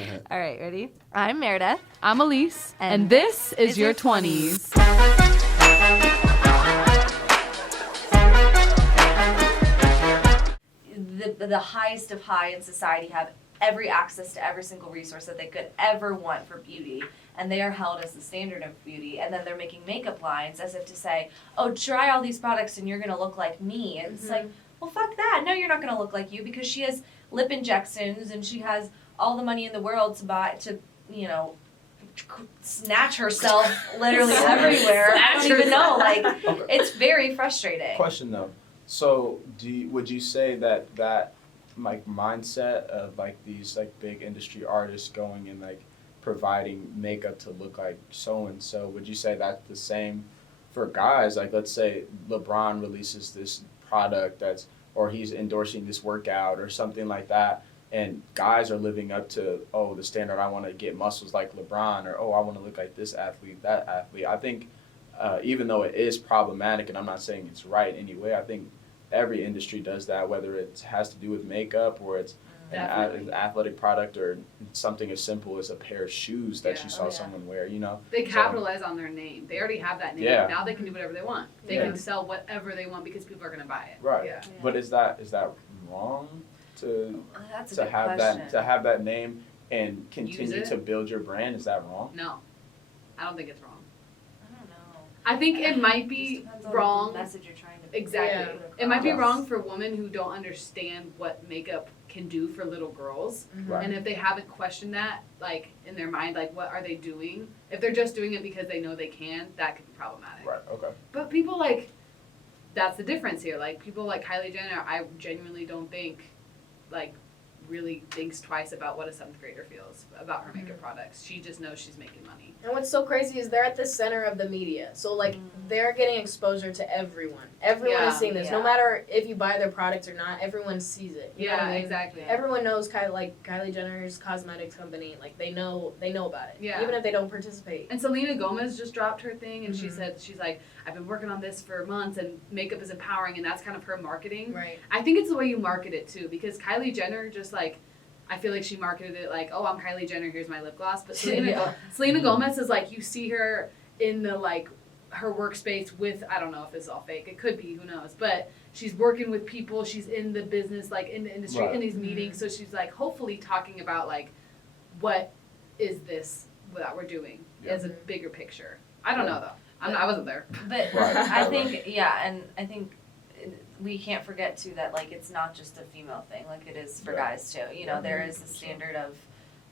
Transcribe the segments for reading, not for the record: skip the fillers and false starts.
All right, ready? I'm Meredith. I'm Elise, and this is your 20s. The highest of high in society have every access to every single resource that they could ever want for beauty, and they are held as the standard of beauty, and then they're making makeup lines as if to say, oh, try all these products and you're going to look like me. And it's like, well, fuck that. No, you're not going to look like you, because she has lip injections and she has all the money in the world to buy, to, you know, snatch herself literally everywhere. I don't even know. Like, it's very frustrating. Question though. So would you say that like mindset of like these like big industry artists going and like providing makeup to look like so and so, would you say that's the same for guys? Like, let's say LeBron releases this product or he's endorsing this workout or something like that, and guys are living up to, oh, the standard, I want to get muscles like LeBron, or oh, I want to look like this athlete, that athlete. I think even though it is problematic, and I'm not saying it's right anyway, I think every industry does that, whether it has to do with makeup or it's an athletic product or something as simple as a pair of shoes that you saw someone wear, you know. They capitalize on their name. They already have that name. Yeah. Now they can do whatever they want. They can sell whatever they want because people are going to buy it. Right. Yeah. But is that wrong to have question. to have that name and continue Use it? to build your brand? Is that wrong? No. I don't think it's wrong. I don't know. I think it might be Just depends on wrong. the message you're trying to Exactly. put It might be across. wrong for women who don't understand what makeup can do for little girls. Right. And if they haven't questioned that, like, in their mind, like, what are they doing? If they're just doing it because they know they can, that could be problematic. Right. Okay. But people, like, that's the difference here. Like, people like Kylie Jenner, I genuinely don't think, like, really thinks twice about what a 7th grader feels about her makeup products. She just knows she's making money. And what's so crazy is they're at the center of the media. So, like, they're getting exposure to everyone. Everyone is seeing this. No matter if you buy their products or not, everyone sees it. You know what I mean? Exactly. Everyone knows Kylie Jenner's cosmetics company. Like, they know about it. Yeah. Even if they don't participate. And Selena Gomez just dropped her thing, and she said, she's like, I've been working on this for months, and makeup is empowering, and that's kind of her marketing. Right. I think it's the way you market it, too, because Kylie Jenner just, like, I feel like she marketed it like, oh, I'm Kylie Jenner, here's my lip gloss. But Selena Gomez is like, you see her in the, like, her workspace with, I don't know if this is all fake. It could be, who knows. But she's working with people. She's in the business, like, in the industry, in these meetings. So she's, like, hopefully talking about, like, what is this that we're doing as a bigger picture. I don't know, though. I wasn't there. But I think, and I think we can't forget too that, like, it's not just a female thing, like it is for guys too. You know, there is a standard of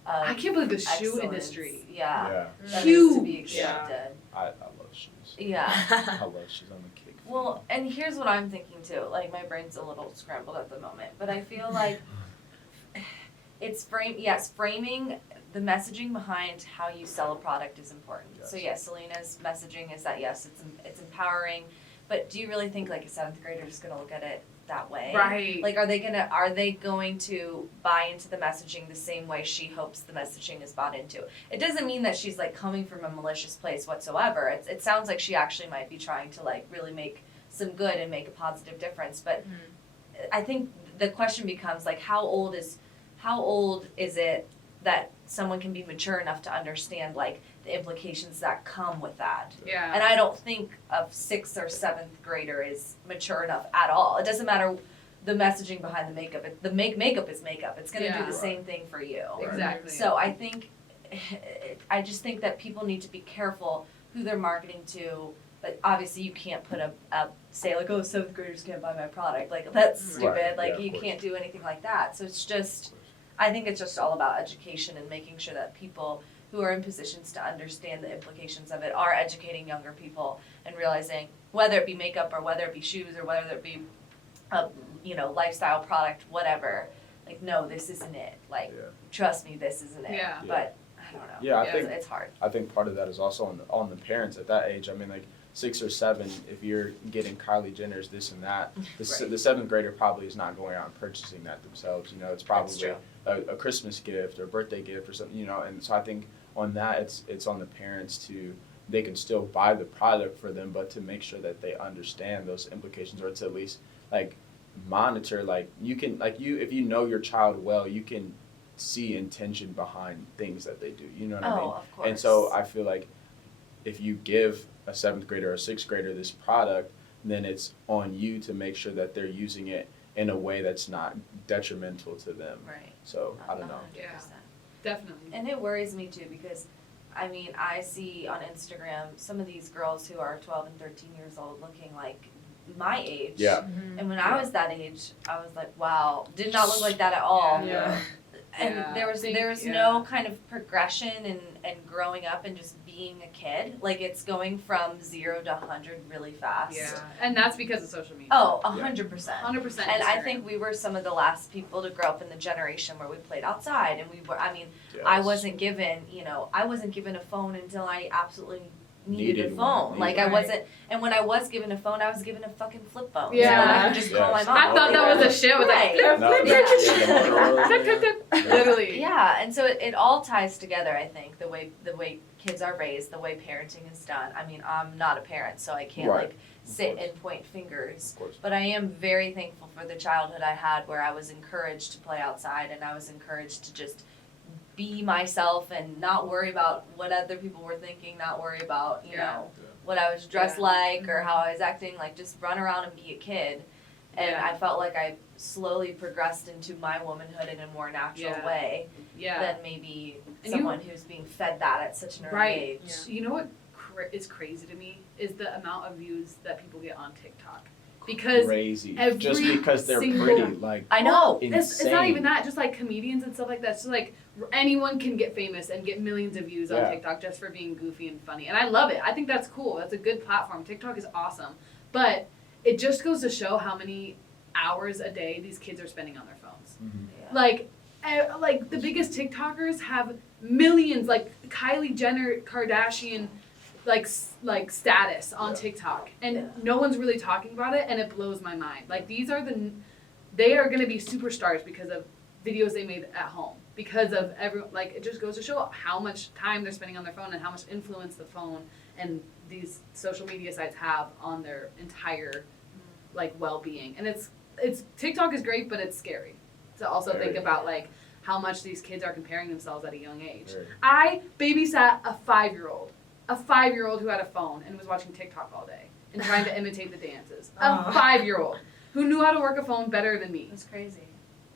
I can't believe the excellence. shoe industry. That is Huge. to be expected. I love shoes. Yeah. I love shoes. I'm a kick. Well, and here's what I'm thinking too. Like, my brain's a little scrambled at the moment, but I feel like it's framing the messaging behind how you sell a product is important. Yes. So yes, Selena's messaging is that yes, it's empowering, but do you really think like a 7th grader is going to look at it that way? Right. Like, are they going to buy into the messaging the same way she hopes the messaging is bought into? It doesn't mean that she's like coming from a malicious place whatsoever. It sounds like she actually might be trying to like really make some good and make a positive difference. But I think the question becomes like, how old is it that someone can be mature enough to understand like the implications that come with that? Yeah. And I don't think a 6th or 7th grader is mature enough at all. It doesn't matter the messaging behind the makeup. Makeup is makeup. It's going to do the same thing for you. Exactly. So I just think that people need to be careful who they're marketing to. But obviously you can't put say like, oh, 7th graders can't buy my product. Like, that's stupid. Like, you can't do anything like that. So it's just, I think it's just all about education and making sure that people who are in positions to understand the implications of it are educating younger people and realizing whether it be makeup or whether it be shoes or whether it be a lifestyle product, whatever. Like, no, this isn't it. Like, trust me, this isn't it. Yeah. But I don't know. Yeah, I think it's hard. I think part of that is also on the parents at that age. I mean, like 6 or 7, if you're getting Kylie Jenner's this and that, the 7th grader probably is not going out and purchasing that themselves. You know, it's probably a Christmas gift or a birthday gift or something. You know, and so I think on that, it's on the parents they can still buy the product for them, but to make sure that they understand those implications, or to at least like monitor. Like, you can if you know your child well, you can see intention behind things that they do. You know what I mean? Oh, of course. And so I feel like if you give a 7th grader or a 6th grader this product, then it's on you to make sure that they're using it in a way that's not detrimental to them. Right. So I don't know. 100%. Definitely. And it worries me too because, I mean, I see on Instagram some of these girls who are 12 and 13 years old looking like my age. Yeah. And when I was that age, I was like, wow, did not look like that at all. Yeah. And Yeah. there was no kind of progression and growing up and just being a kid. Like it's going from 0 to 100 really fast. Yeah. And that's because of social media. Oh, Yeah. 100%. 100%. And I Instagram. think we were some of the last people to grow up in the generation where we played outside and we were, I mean, Yes. I wasn't given a phone until I absolutely needed a Needed phone. one. Like I Right. wasn't, and when I was given a phone, I was given a fucking flip phone. Yeah. So that I could just call my Yes. mom. I thought that was a shit. It was Right. like, No, Yeah. yeah. literally. Yeah, and so it all ties together. I think the way kids are raised, the way parenting is done. I mean, I'm not a parent, so I can't Right. like sit course. and point fingers. Of course. But I am very thankful for the childhood I had, where I was encouraged to play outside and I was encouraged to just be myself and not worry about what other people were thinking, not worry about you Yeah. know what I was dressed Yeah. like or how I was acting. Like just run around and be a kid. And Yeah. I felt like I slowly progressed into my womanhood in a more natural Yeah. way Yeah. than maybe And someone who's being fed that at such an early Right. age. Yeah. You know what is crazy to me is the amount of views that people get on TikTok. Because Crazy. every Just because they're single- pretty, like I know. it's not even insane. that, just like comedians and stuff like that. So like anyone can get famous and get millions of views on Yeah. TikTok just for being goofy and funny. And I love it. I think that's cool. That's a good platform. TikTok is awesome. But it just goes to show how many hours a day these kids are spending on their phones. Mhm. Yeah. Like the biggest TikTokers have millions, like Kylie Jenner, Kardashian, like status on Yeah. TikTok, and Yeah. no one's really talking about it, and it blows my mind. Like they are gonna be superstars because of videos they made at home, because of like it just goes to show how much time they're spending on their phone and how much influence the phone and these social media sites have on their entire like well-being. And it's TikTok is great, but it's scary to also Very. think about like how much these kids are comparing themselves at a young age. Very. I babysat a 5-year-old who had a phone and was watching TikTok all day and trying to imitate the dances. A Aw. 5-year-old who knew how to work a phone better than me. That's crazy.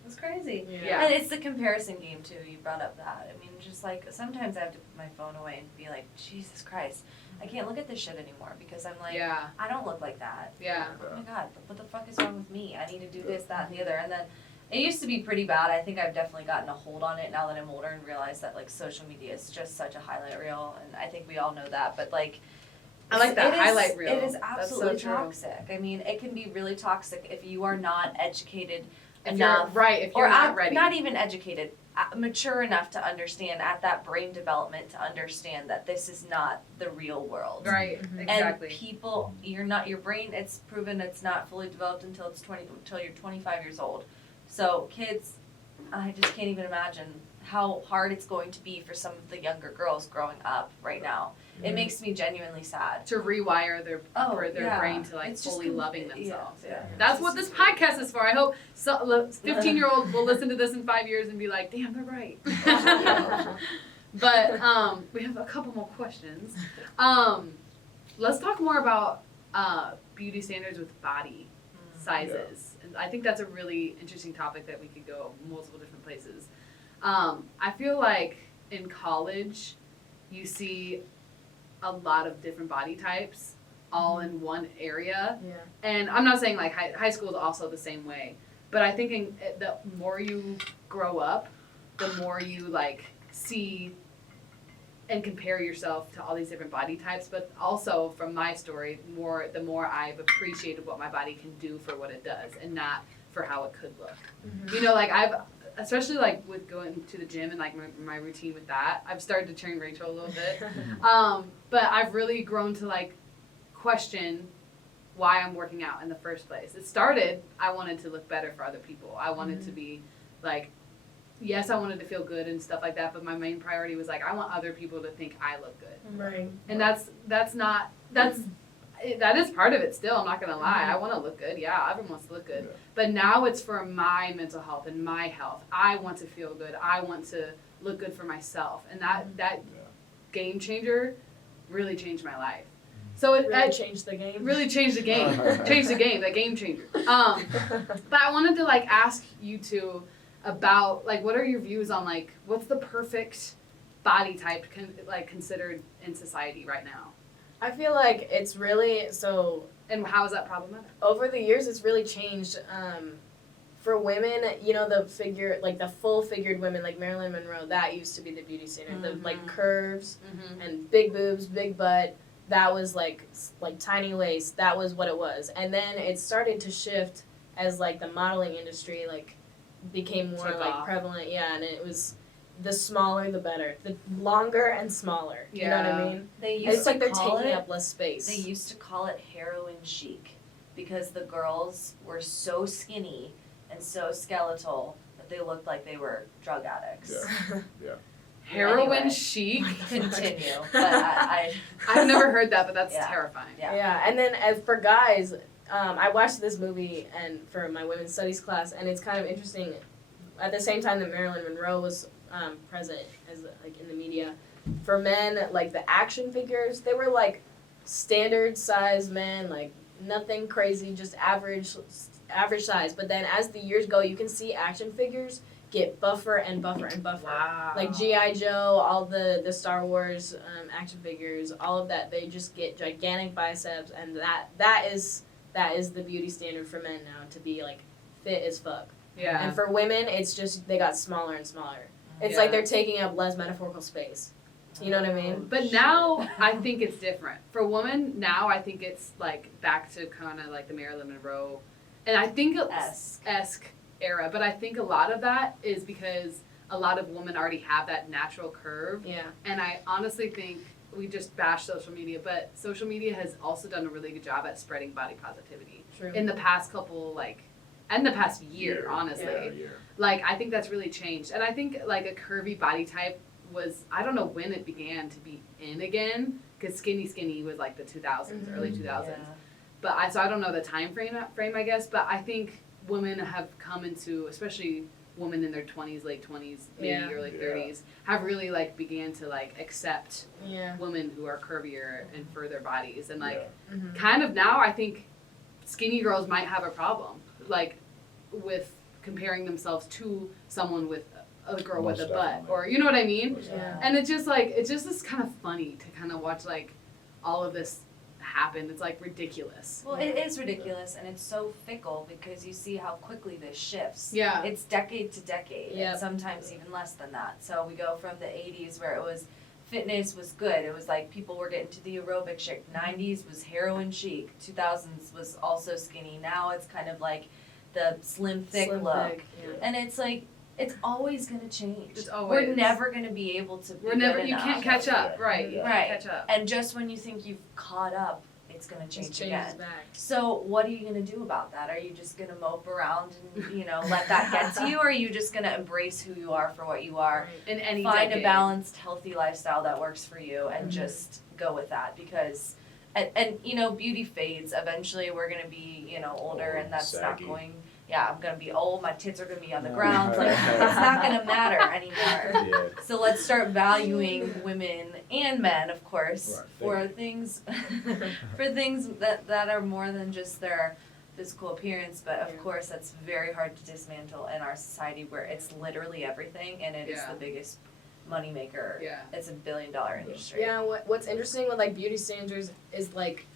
That's crazy. Yeah. And it's the comparison game too. You brought up that. I mean, just like sometimes I have to put my phone away and be like, Jesus Christ, I can't look at this shit anymore because I'm like, Yeah. I don't look like that. Yeah. Oh my God, what the fuck is wrong with me? I need to do this, that, and the other. And then it used to be pretty bad. I think I've definitely gotten a hold on it now that I'm older and realize that like social media is just such a highlight reel, and I think we all know that. But like, I like that it is- highlight reel. It is That's so absolutely true. toxic. I mean, it can be really toxic if you are not educated If enough, you're right, if you're not ready. not even educated, mature enough to understand at that brain development to understand that this is not the real world. Right, Mhm. exactly. And people, your brain, it's proven it's not fully developed until you're 25 years old. So kids, I just can't even imagine how hard it's going to be for some of the younger girls growing up right now. It makes me genuinely sad. To rewire their Yeah. brain to like It's just fully loving yeah, themselves. yeah. That's what this podcast is for. I hope 15-year-old will listen to this in 5 years and be like, damn, they're right. But we have a couple more questions. Let's talk more about beauty standards with body sizes. And I think that's a really interesting topic that we could go multiple different places. I feel like in college, you see a lot of different body types all in one area. Yeah. And I'm not saying like high school is also the same way, but I think the more you grow up, the more you like see and compare yourself to all these different body types. But also from my story, the more I've appreciated what my body can do for what it does and not for how it could look. Mhm. You know, like especially like with going to the gym and like my routine with that, I've started to turn Rachel a little bit. But I've really grown to like question why I'm working out in the first place. It started, I wanted to look better for other people. I wanted to be like, yes, I wanted to feel good and stuff like that, but my main priority was like, I want other people to think I look good. Right. And that's that is part of it still, I'm not gonna lie. I want to look good. Yeah, everyone wants to look good. But now it's for my mental health and my health. I want to feel good. I want to look good for myself. And that game changer really changed my life. So it really changed the game. Really changed the game. Changed the game, that game changer. But I wanted to like ask you two about like what are your views on like what's the perfect body type considered in society right now? I feel like it's really so. And how is that problematic? Over the years, it's really changed. For women, you know, the figure, like the full figured women, like Marilyn Monroe, that used to be the beauty standard. The like curves and big boobs, big butt. That was like tiny waist. That was what it was. And then it started to shift as like the modeling industry like became more like prevalent. Yeah, and it was. The smaller, the better. The longer and smaller. You know what I mean? It's like they're taking up less space. They used to call it heroin chic because the girls were so skinny and so skeletal that they looked like they were drug addicts. Yeah. Heroin Anyway, chic? Continue. But I've never heard that, but that's Yeah. terrifying. Yeah, and then as for guys, I watched this movie and for my women's studies class, and it's kind of interesting. At the same time that Marilyn Monroe was present as like in the media, for men like the action figures, they were like standard size men, like nothing crazy, just average size. But then as the years go, you can see action figures get buffer and buffer and buffer. Wow. Like G.I. Joe, all the Star Wars action figures, all of that, they just get gigantic biceps, and that is the beauty standard for men now, to be like fit as fuck. Yeah. And for women, it's just they got smaller and smaller. It's like they're taking up less metaphorical space. You know what I mean? But now I think it's different. For women, now I think it's like back to kind of like the Marilyn Monroe, and I think esque era. But I think a lot of that is because a lot of women already have that natural curve. Yeah. And I honestly think we just bash social media, but social media has also done a really good job at spreading body positivity. True. In the past couple and the past year, honestly. Yeah. Like, I think that's really changed. And I think, like, a curvy body type was, I don't know when it began to be in again, because skinny was, like, the 2000s, early 2000s. Yeah. But I don't know the time frame, I guess, but I think women have come into, especially women in their 20s, late 20s, maybe early 30s, have really, like, began to, like, accept women who are curvier and for their bodies. And, like, kind of now I think skinny girls might have a problem, like, with comparing themselves to someone with a girl Most with a butt, definitely. or you know what I mean? Yeah. And it's just this kind of funny to kind of watch like all of this happen. It's like ridiculous. Well, it is ridiculous, and it's so fickle because you see how quickly this shifts. Yeah. It's decade to decade, Yep. and sometimes even less than that. So we go from the 80s where it was fitness was good. It was like people were getting to the aerobic chic. 90s was heroin chic. 2000s was also skinny. Now it's kind of like the slim thick look. Yeah. And it's like it's always going to change. It's always. We're never going to be able to be We're never. good You enough. can't catch up, Yeah. right? You Right. can't catch up. And just when you think you've caught up, it's going to Just change changes again. back. So what are you going to do about that? Are you just going to mope around and, let that get to you? Or are you just going to embrace who you are for what you are? In any Find decade. a balanced, healthy lifestyle that works for you and just go with that because, and beauty fades. Eventually we're going to be, older and that's not saggy. going, I'm going to be old. My tits are going to be on the ground. Like, it's not going to matter anymore. Yeah. So let's start valuing women and men, of course, Right, for things that are more than just their physical appearance. But of course, that's very hard to dismantle in our society where it's literally everything, and it is the biggest moneymaker. Yeah. It's $1 billion industry. Yeah, what's interesting with like beauty standards is like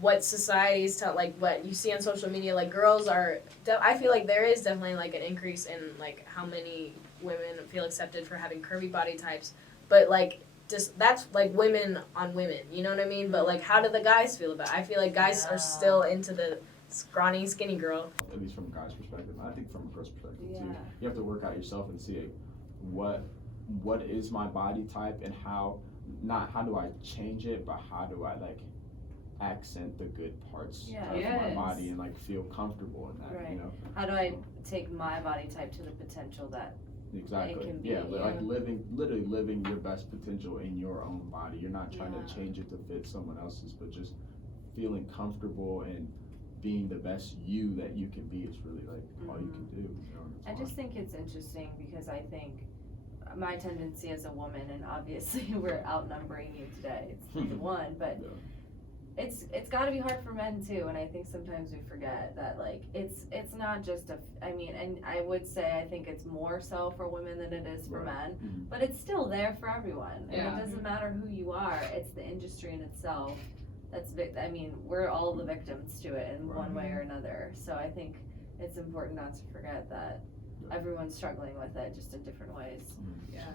what societies tell, like what you see on social media. Like girls are, I feel like there is definitely like an increase in like how many women feel accepted for having curvy body types, but like just that's like women on women, you know what I mean? But like how do the guys feel about it? I feel like guys are still into the scrawny skinny girl. At least from a guy's perspective, I think from a girl's perspective too. Yeah. You have to work out yourself and see what is my body type and how do I change it, but how do I like accent the good parts of my Yes. body and like feel comfortable in that, Right. you know? How do I take my body type to the potential that Exactly. It can be, yeah, yeah. like literally living your best potential in your own body. You're not trying to change it to fit someone else's, but just feeling comfortable and being the best you that you can be is really like all you can do. You know, and it's I hard. just think it's interesting because I think my tendency as a woman, and obviously we're outnumbering you today, it's 3-1, but Yeah. it's got to be hard for men too, and I think sometimes we forget that like it's not just I mean, and I would say I think it's more so for women than it is for Right. men, Mhm. but it's still there for everyone, and Yeah. it doesn't matter who you are. It's the industry in itself that's I mean, we're all the victims to it in one way or another. So I think it's important not to forget that Yeah. everyone's struggling with it just in different ways. Yeah,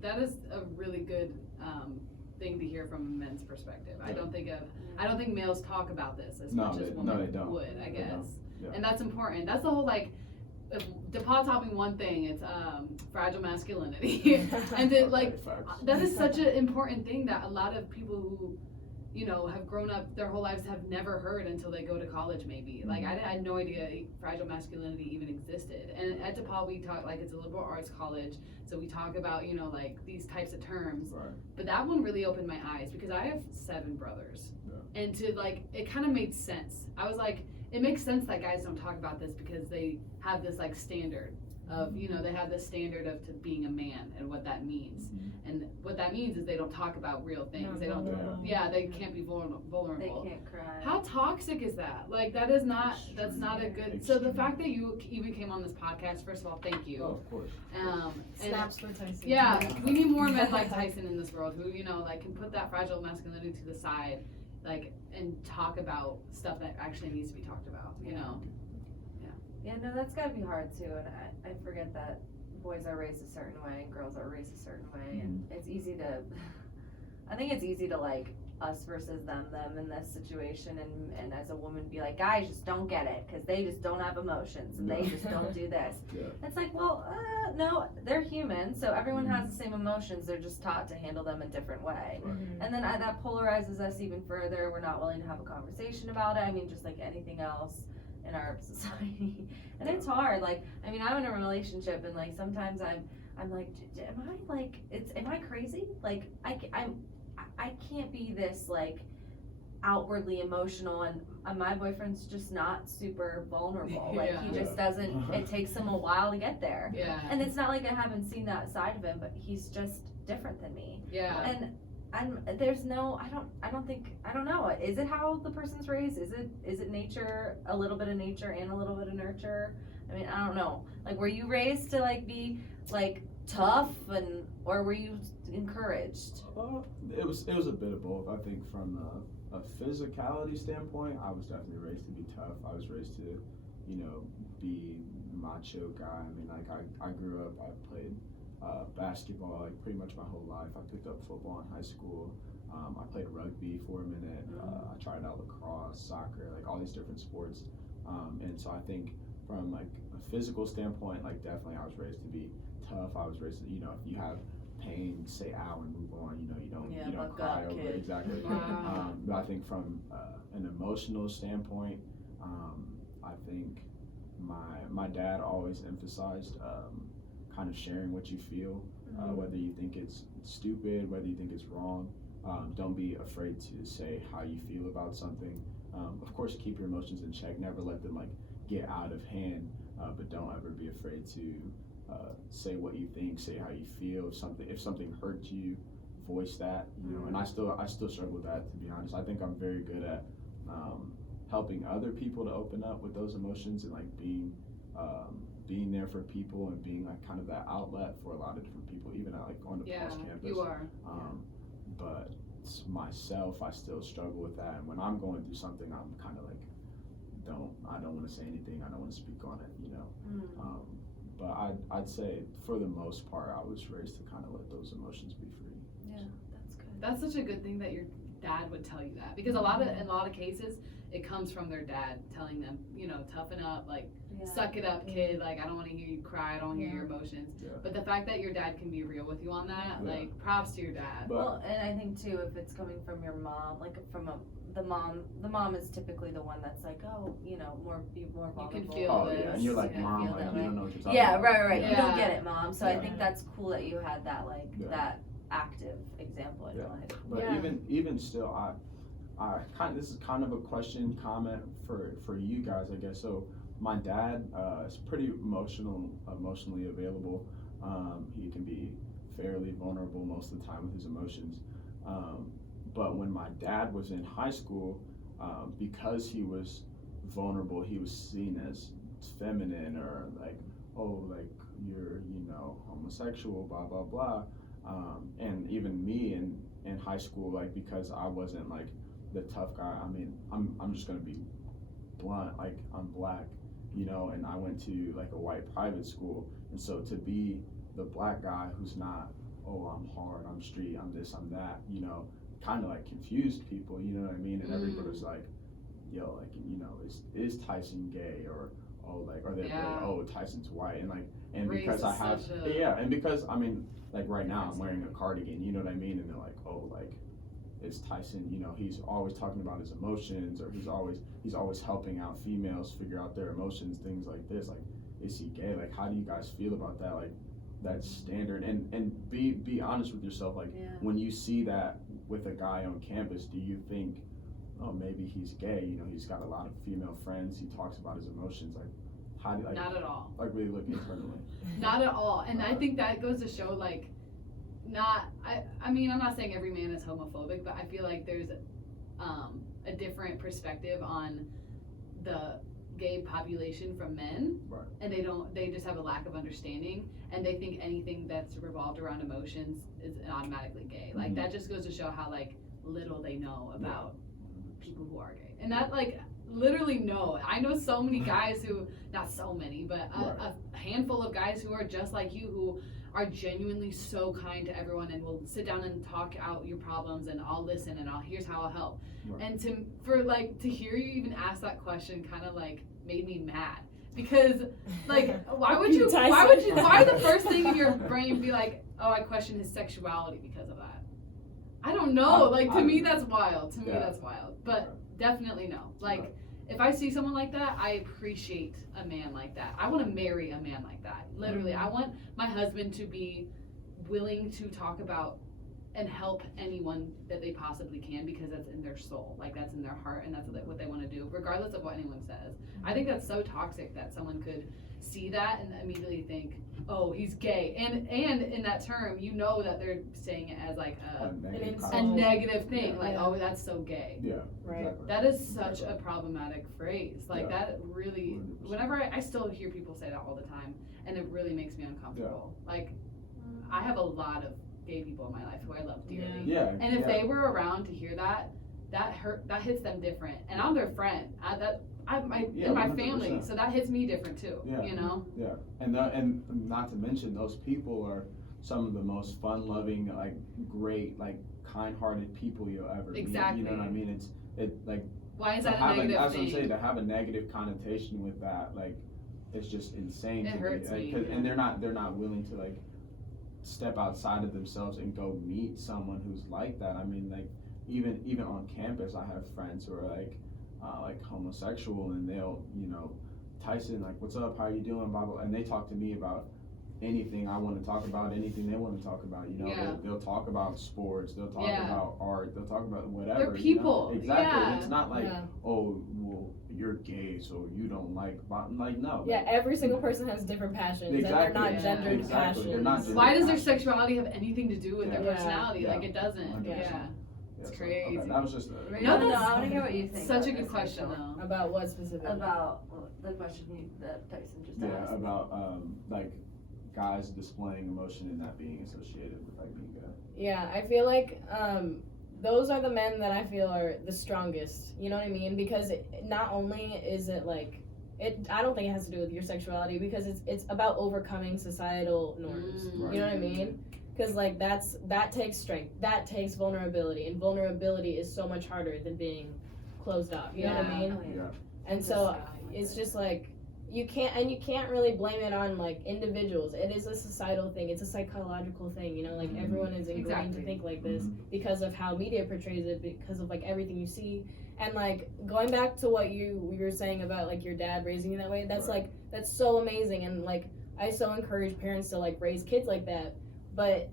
that is a really good thing to hear from a men's perspective. I don't think males talk about this as much as women they don't. would, I They guess. don't. Yeah. And that's important. That's the whole if DePaul taught me one thing, it's fragile masculinity. And that Facts. that is such an important thing that a lot of people who have grown up their whole lives have never heard until they go to college maybe. Like I had no idea fragile masculinity even existed. And at DePaul we talk it's a liberal arts college, so we talk about, these types of terms. Right. But that one really opened my eyes because I have 7 brothers. Yeah. And it kind of made sense. I was like, it makes sense that guys don't talk about this because they have this standard of, they have this standard of to being a man and what that means. And what that means is they don't talk about real things. They don't, they can't be vulnerable. They can't cry. How toxic is that? That's not a good, so the fact that you even came on this podcast, first of all, thank you. Oh, of course. And Snaps for Tyson. yeah, we need more men like Tyson in this world who, can put that fragile masculinity to the side, and talk about stuff that actually needs to be talked about, Yeah, no, that's gotta be hard too, and I forget that boys are raised a certain way and girls are raised a certain way, and it's easy to, I think it's easy to us versus them in this situation, and as a woman be like, guys just don't get it, cause they just don't have emotions, and they just don't do this. Yeah. It's like, well, no, they're human, so everyone has the same emotions, they're just taught to handle them a different way. Right. And then that polarizes us even further, we're not willing to have a conversation about it, I mean, just like anything else in our society. And it's hard, I'm in a relationship, and sometimes I'm like, am I crazy? I can't be this outwardly emotional, and my boyfriend's just not super vulnerable. He just doesn't, it takes him a while to get there. Yeah. And it's not like I haven't seen that side of him, but he's just different than me. Yeah. And there's no, I don't know. Is it how the person's raised? Is it nature, a little bit of nature and a little bit of nurture? I mean, I don't know. Were you raised to be tough, or were you encouraged? It was a bit of both. I think from a physicality standpoint, I was definitely raised to be tough. I was raised to, be macho guy. I mean, I grew up, I played basketball pretty much my whole life. I picked up football in high school. I played rugby for a minute. I tried out lacrosse, soccer, all these different sports. And so I think from a physical standpoint, definitely I was raised to be tough. I was raised to, if you have pain, say ow and move on. You don't cry over it. Exactly. Wow. But I think from an emotional standpoint, I think my dad always emphasized kind of sharing what you feel, whether you think it's stupid, whether you think it's wrong. Don't be afraid to say how you feel about something. Of course, keep your emotions in check. Never let them get out of hand. But don't ever be afraid to say what you think, say how you feel. If something hurts you, voice that. And I still struggle with that, to be honest. I think I'm very good at helping other people to open up with those emotions and being there for people and being kind of that outlet for a lot of different people, even on the post campus. You are. But myself, I still struggle with that. And when I'm going through something, I'm kind of I don't want to say anything. I don't want to speak on it, But I'd say for the most part, I was raised to kind of let those emotions be free. Yeah, that's good. That's such a good thing that your dad would tell you that, because in a lot of cases it comes from their dad telling them, toughen up, suck it up, kid. I don't want to hear you cry. I don't hear your emotions. Yeah. But the fact that your dad can be real with you on that, props to your dad. Well, and I think too, if it's coming from your mom, the mom is typically the one that's be more vulnerable. You can feel Oh this. yeah, and you're Yeah, mom, feel you that don't know what you're talking Yeah, about. right. You don't Yeah. get it, mom. So I Yeah. think that's cool that you had that Yeah. that active example in your Yeah. life. But Yeah. even still, this is kind of a question, comment for you guys, I guess. So my dad is pretty emotionally available. He can be fairly vulnerable most of the time with his emotions. But when my dad was in high school, because he was vulnerable, he was seen as feminine, or like, oh, like you're, homosexual, blah, blah, blah. And even me in high school, like, because I wasn't like the tough guy, I mean, I'm just gonna be blunt, like I'm black, and I went to like a white private school, and so to be the black guy who's not, oh, I'm hard, I'm street, I'm this, I'm that, kind of like confused people, you know what I mean? And everybody was like, yo, like, is Tyson gay, or they're like, oh, Tyson's white, and like, and Race because I have, is such a- and because I mean, like right now I'm wearing a cardigan, you know what I mean? And they're like, oh, like, is Tyson, he's always talking about his emotions, or he's always helping out females figure out their emotions, things like this. Like, is he gay? Like, how do you guys feel about that? Like, that's standard. And be honest with yourself. Like, when you see that with a guy on campus, do you think, oh, maybe he's gay? He's got a lot of female friends. He talks about his emotions. Like, how do you, like, Not at all. like really look internally? Not at all. And I think that goes to show, like, I mean, I'm not saying every man is homophobic, but I feel like there's a different perspective on the gay population from men, Right. and they just have a lack of understanding, and they think anything that's revolved around emotions is automatically gay. Like, Mhm. that just goes to show how, like, little they know about people who are gay. And that, like, literally no. I know so many guys who, not so many, but a handful of guys who are just like you, who are genuinely so kind to everyone and will sit down and talk out your problems, and I'll listen, and here's how I'll help. Right. And to hear you even ask that question kind of like made me mad, because like why would the first thing in your brain be like, oh, I question his sexuality because of that? I don't know. Like, to me that's wild. To me that's wild. But definitely no. Like, if I see someone like that, I appreciate a man like that. I want to marry a man like that. Literally, I want my husband to be willing to talk about and help anyone that they possibly can, because that's in their soul. Like, that's in their heart, and that's what they want to do, regardless of what anyone says. I think that's so toxic that someone could see that and immediately think, oh, he's gay. And in that term, that they're saying it as like a negative thing. Like, oh, that's so gay. Yeah. Right. Exactly. That is such a problematic phrase. Like, that really, 100%. whenever I still hear people say that all the time, and it really makes me uncomfortable. Like, I have a lot of gay people in my life who I love dearly. Yeah. And if they were around to hear that hits them different. And I'm their friend. In my 100%. family, so that hits me different too. Yeah. Yeah, and not to mention, those people are some of the most fun-loving, like, great, like, kind-hearted people you'll ever meet. Exactly. You know what I mean? It's like, Why is to that a have negative as I'm thing? saying, to have a negative connotation with that, like, it's just insane. It to hurts me. me, Like, yeah. and they're not willing to, like, step outside of themselves and go meet someone who's like that. I mean, like, even on campus, I have friends who are like homosexual, and they'll, Tyson, like, what's up, how you doing, blah, blah, and they talk to me about anything I want to talk about, anything they want to talk about, they'll talk about sports, they'll talk about art, they'll talk about whatever. They're people. Exactly. Yeah. It's not like, oh, well, you're gay, so you don't like no. Yeah, every single person has different passions, and they're not gendered Exactly. passions. They're not gendered Why does their passions. sexuality have anything to do with their Yeah. personality? Yeah. Like, it doesn't. 100%. Yeah. Yeah, It's so, crazy. okay, that was just No, No, I that's- want to hear what you think. Such a about good this, question, Rachel. though. About what specifically? About the question that Tyson just asked. Yeah, about like guys displaying emotion and that being associated with like being gay. Yeah, I feel like those are the men that I feel are the strongest. You know what I mean? Because not only is it like I don't think it has to do with your sexuality, because it's about overcoming societal norms. Mm. You know what I mean? Because like that takes strength, that takes vulnerability, and vulnerability is so much harder than being closed off. You know what I mean? Yeah. And so it's just like you can't really blame it on like individuals. It is a societal thing. It's a psychological thing. Like everyone is ingrained Exactly. to think like this because of how media portrays it, because of like everything you see. And like going back to what you were saying about like your dad raising you that way, that's like that's so amazing. And like I so encourage parents to like raise kids like that. But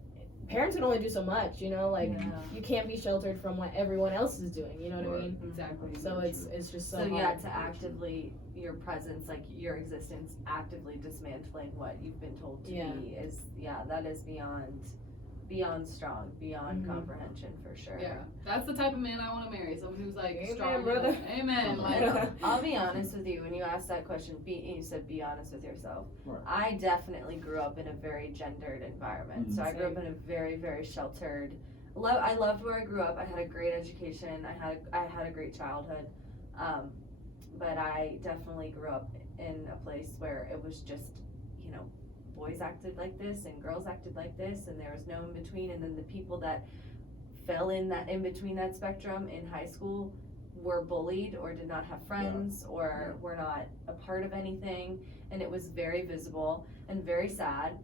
parents can only do so much, you know, like Yeah. you can't be sheltered from what everyone else is doing, you know what I mean? Exactly. So it's just so So hard. yeah, to actively, your presence, like your existence, actively dismantling what you've been told to Yeah. be is, that is beyond strong, beyond comprehension for sure. Yeah, that's the type of man I want to marry. Someone who's like Amen, strong. brother. Amen. Like, I'll be honest with you, when you asked that question, you said be honest with yourself. Right. I definitely grew up in a very gendered environment. So I grew up in a very, very sheltered, I loved where I grew up. I had a great education. I had a great childhood. But I definitely grew up in a place where it was just, you know, boys acted like this and girls acted like this, and there was no in between. And then the people that fell in between that spectrum in high school were bullied or did not have friends or were not a part of anything, and it was very visible and very sad.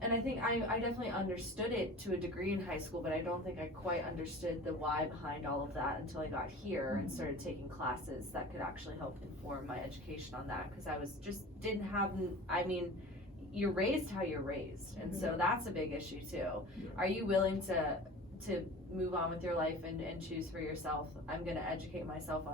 And I think I definitely understood it to a degree in high school, but I don't think I quite understood the why behind all of that until I got here and started taking classes that could actually help inform my education on that, because I didn't have, I mean, you're raised how you're raised, and so that's a big issue too. Are you willing to move on with your life and choose for yourself? I'm going to educate myself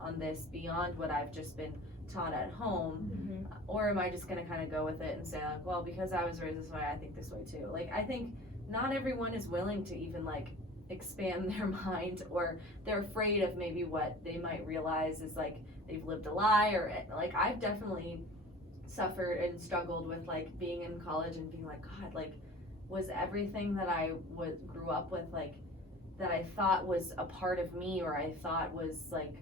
on this beyond what I've just been taught at home, or am I just going to kind of go with it and say like, well, because I was raised this way, I think this way too. Like, I think not everyone is willing to even like expand their mind, or they're afraid of maybe what they might realize is like they've lived a lie, or like I've definitely suffered and struggled with like being in college and being like, God, like, was everything that I grew up with, like, that I thought was a part of me, or I thought was like,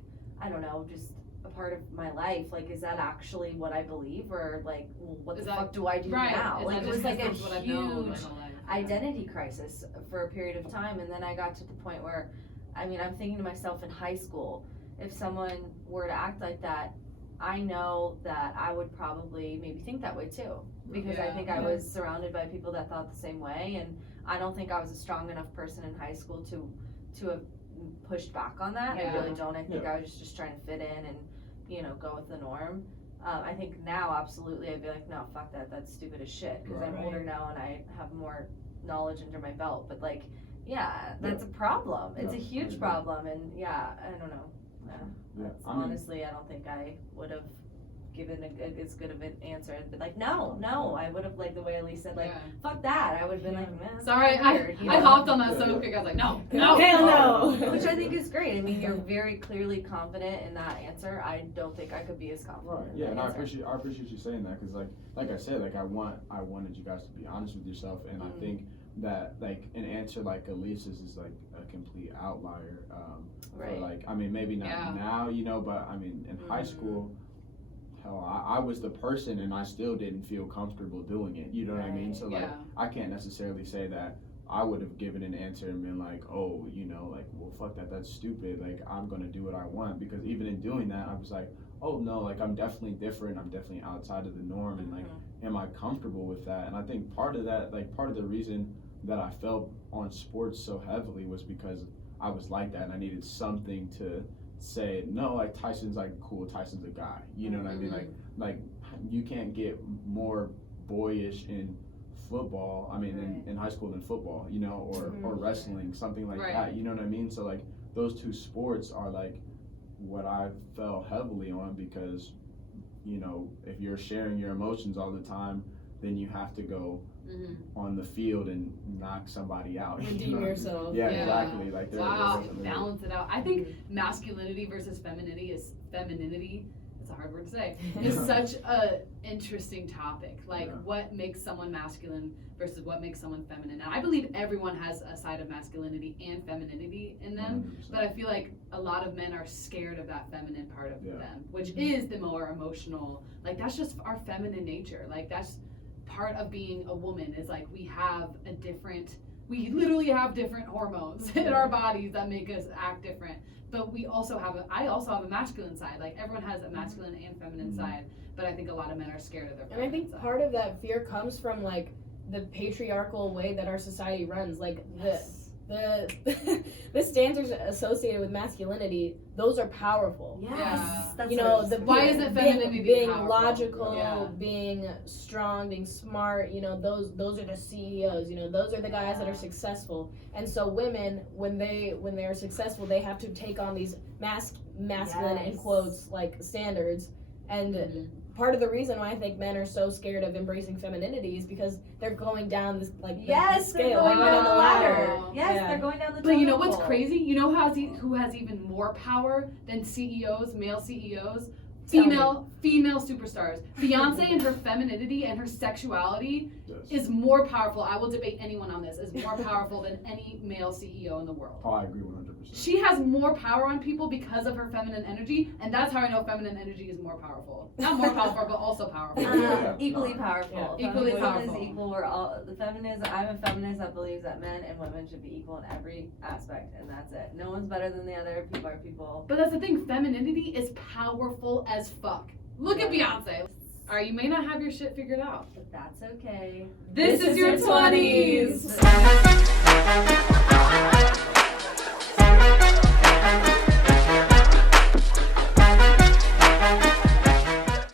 I don't know, just a part of my life, like, is that actually what I believe, or like, well, what the fuck do I do now? Like, it was like a huge identity crisis for a period of time, and then I got to the point where, I mean, I'm thinking to myself in high school, if someone were to act like that, I know that I would probably maybe think that way too, because I think I was surrounded by people that thought the same way, and I don't think I was a strong enough person in high school to have pushed back on that. I really don't. I think I was just trying to fit in and, you know, go with the norm. I think now, absolutely, I'd be like, no, fuck that, that's stupid as shit, because I'm older now and I have more knowledge under my belt, but like, that's a problem. It's a huge problem, and I don't know. Honestly, I don't think I would have given as good of an answer and been like, no, I would have, like, the way Elise said, like, fuck that. I would have been like, man, sorry, weird, I hopped on that so quick. I was like, no, hell no. Which I think is great. I mean, you're very clearly confident in that answer. I don't think I could be as confident. Right. Yeah, and I appreciate you saying that, because like I said, like I wanted you guys to be honest with yourself, and I think that like an answer like Elise's is like a complete outlier. Right. Like, I mean, maybe not now, you know, but I mean, in high school, hell, I was the person and I still didn't feel comfortable doing it. You know what I mean? So like, I can't necessarily say that I would have given an answer and been like, oh, you know, like, well, fuck that, that's stupid. Like, I'm gonna do what I want, because even in doing that, I was like, oh no, like, I'm definitely different. I'm definitely outside of the norm, and like, am I comfortable with that? And I think part of that, like, part of the reason that I felt on sports so heavily was because I was like that, and I needed something to say, no, like, Tyson's like cool, Tyson's a guy, you know what I mean? Like you can't get more boyish in football, I mean, in high school than football, you know, or wrestling, something like that, you know what I mean? So like, those two sports are like what I fell heavily on, because, you know, if you're sharing your emotions all the time, then you have to go on the field and knock somebody out. Redeem yourself. Yeah, exactly. Like, balance it out. I think masculinity versus femininity, it's a hard word to say, is such a interesting topic. Like, what makes someone masculine versus what makes someone feminine. And I believe everyone has a side of masculinity and femininity in them, 100%. But I feel like a lot of men are scared of that feminine part of them, which is the more emotional, like, that's just our feminine nature. Like, that's part of being a woman, is like, we literally have different hormones in our bodies that make us act different. But I also have a masculine side. Like, everyone has a masculine and feminine side, but I think a lot of men are scared of their feminine And I think side. part of that fear comes from like the patriarchal way that our society runs. Like, the standards associated with masculinity, those are powerful. Yes, Yeah. that's You what I know, was the thinking. Why isn't femininity being powerful? logical, Yeah. being strong, being smart, you know, those are the CEOs, you know, those are the guys that are successful. And so women, when they're successful, they have to take on these masculine in Yes. quotes like standards. And part of the reason why I think men are so scared of embracing femininity is because they're going down this like the Yes, they're scale, going they're down the ladder. Wow. Yes, Yeah. they're going down the. But you know totem what's pole. crazy? You know who has even more power than CEOs, male CEOs? Tell Female superstars. Beyonce and her femininity and her sexuality Yes. is more powerful. I will debate anyone on this. Is more powerful than any male CEO in the world. Oh, I agree 100%. She has more power on people because of her feminine energy, and that's how I know feminine energy is more powerful. Not more powerful, but also powerful. Yeah. Equally No. powerful. Yeah. Equally Feminism powerful. is equal. We're all the feminism. I'm a feminist that believes that men and women should be equal in every aspect, and that's it. No one's better than the other. People are people. But that's the thing, femininity is powerful as fuck. Look at Beyonce. Alright, you may not have your shit figured out. But that's okay. This is your 20s. 20s.